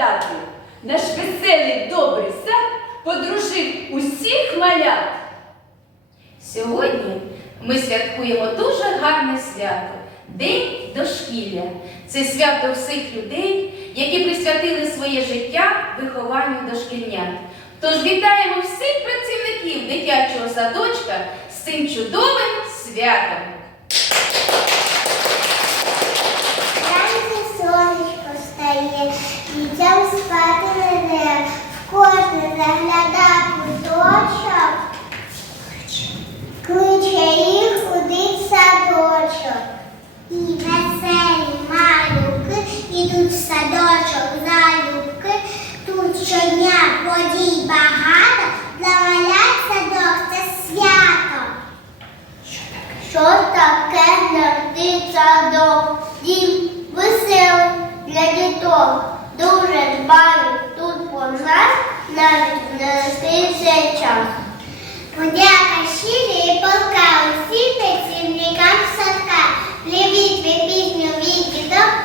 статів. Наш веселий добрий сад подружив усіх малят. Сьогодні ми святкуємо дуже гарне свято День дошкілля. Це свято всіх людей, які присвятили своє життя вихованню дошкільнят. Тож вітаємо всіх працівників дитячого садочка з цим чудовим святом. заглядав дочок, кличе їх куди садочок. І веселі малюки йдуть в садочок залюбки. Тут щодня подій багато, для малят садок це свято. Що таке завжди садок? Дім веселий для діток. Дуже дбають тут пожар настає цей час. Подяка щирі і полка усім працівникам садка. Плівіть ви пісню віки до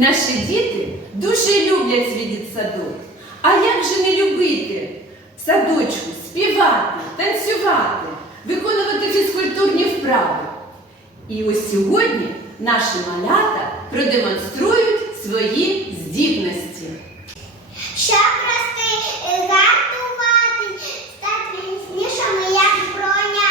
Наші діти дуже люблять свій дитсадок. А як же не любити садочку, співати, танцювати, виконувати фізкультурні вправи? І ось сьогодні наші малята продемонструють свої здібності. Щоб рости, е, гартувати, стати міцнішими, як броня.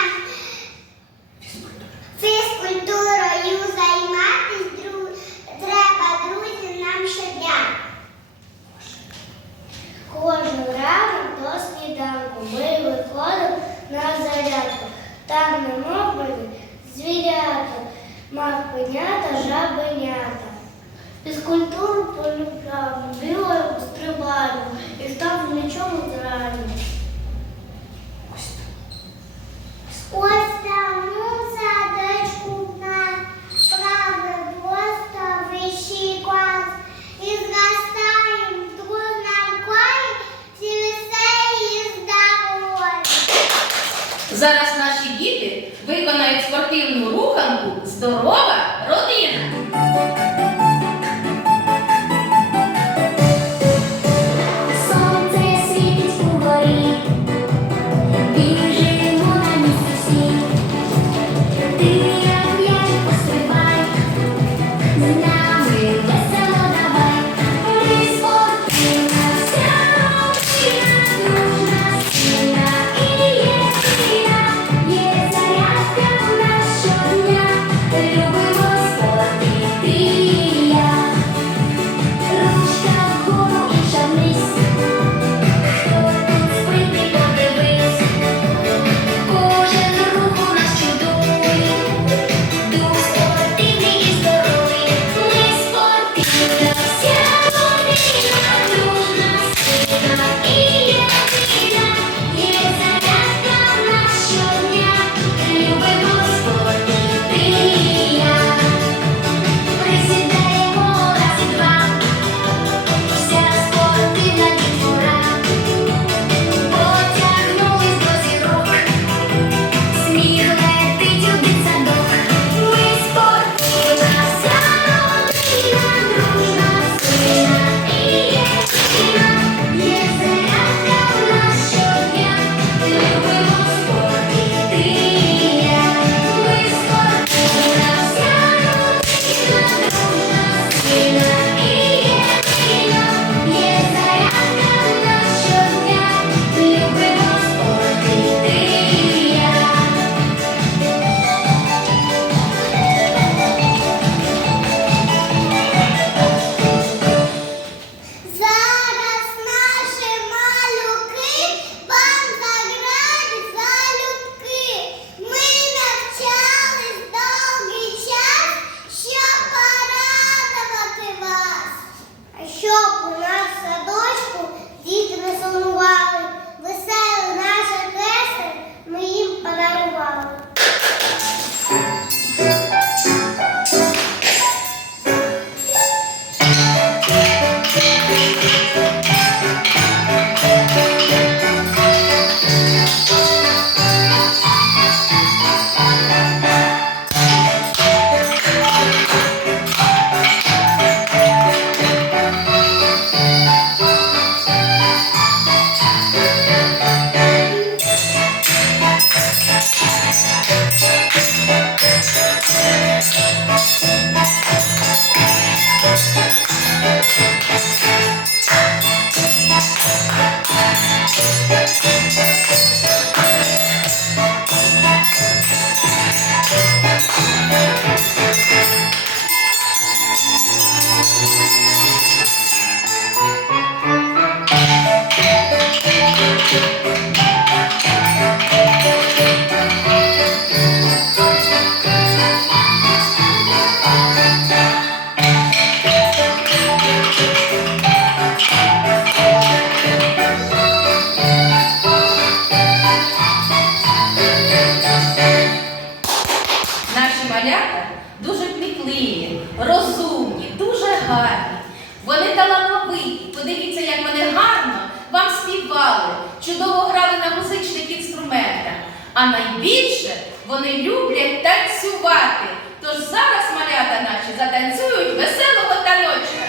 наші малята дуже кмітливі, розумні, дуже гарні. Вони талановиті. Подивіться, як вони гарно вам співали, чудово грали на музичних інструментах. А найбільше вони люблять танцювати. Тож зараз малята наші затанцюють веселого таночка.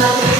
아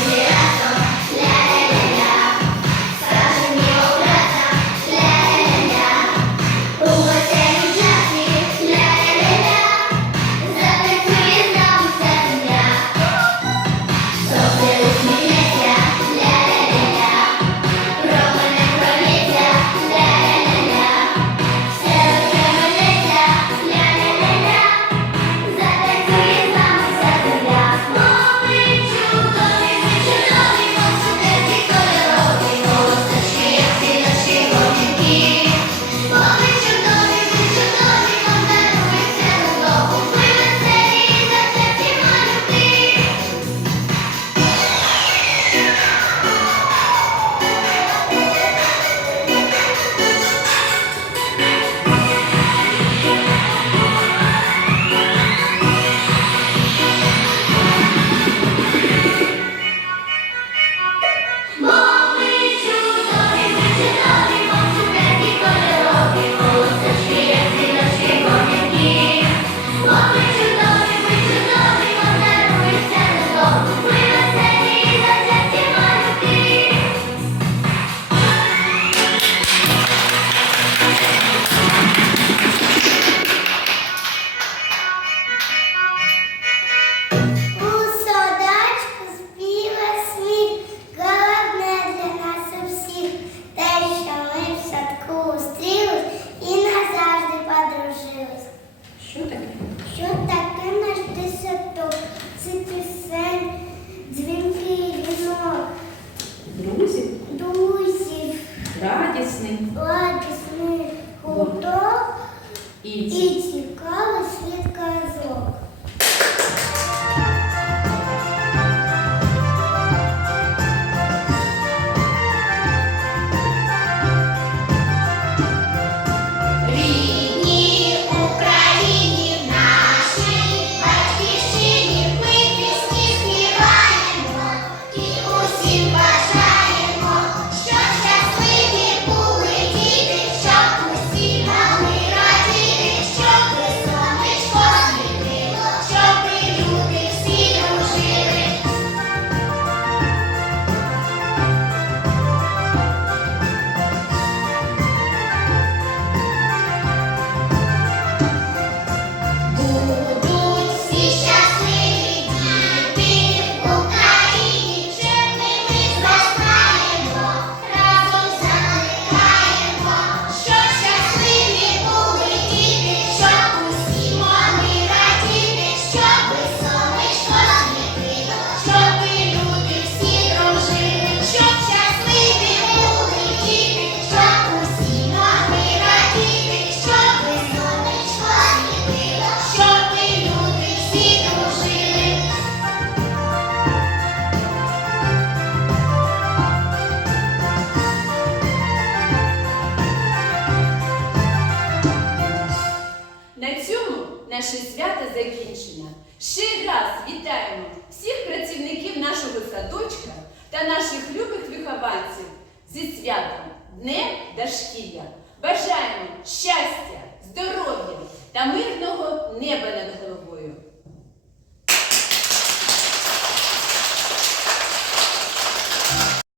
一起 наше свято закінчено. Ще раз вітаємо всіх працівників нашого садочка та наших любих вихованців зі святом Днем Дашкілля. Бажаємо щастя, здоров'я та мирного неба над головою.